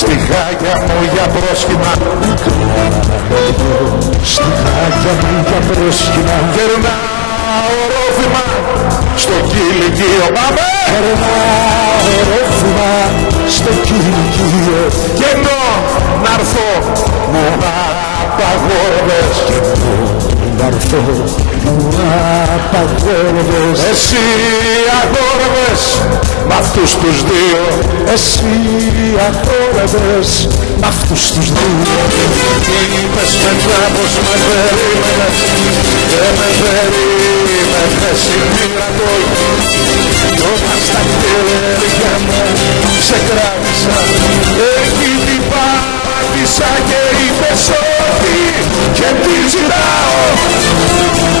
Στιχάκια μου για πρόσχημα, στιχάκια μου για πρόσχημα, γερνά ορόφημα στο κηλικείο. Πάμε! Γερνά ορόφημα στο κηλικείο, και ενώ να'ρθώ μου απαγόρευες, και ενώ να'ρθώ μου απαγόρευες. Εσύ αγόρευες μ' αυτούς τους δύο, εσύ αγόρευες μ' αυτούς τους δύο. Και είπες μετά πως με περίμενες και με περίμενες η μοίρα το κι όταν στα χέρια μου σε κράτησα, εκεί την πάτησα και είπες όχι, και τι ζητάω,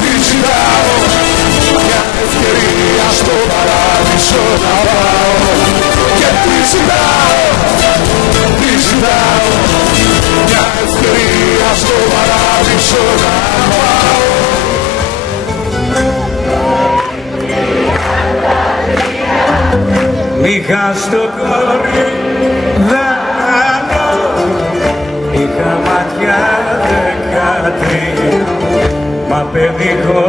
τι ζητάω, μια ευκαιρία στο παράδεισο να πάω. Και τι ζητάω, τι ζητάω, μια ευκαιρία στο παράδεισο να πάω. Είχα στο κορί δανό, είχα ματιά 13, μα παιδικό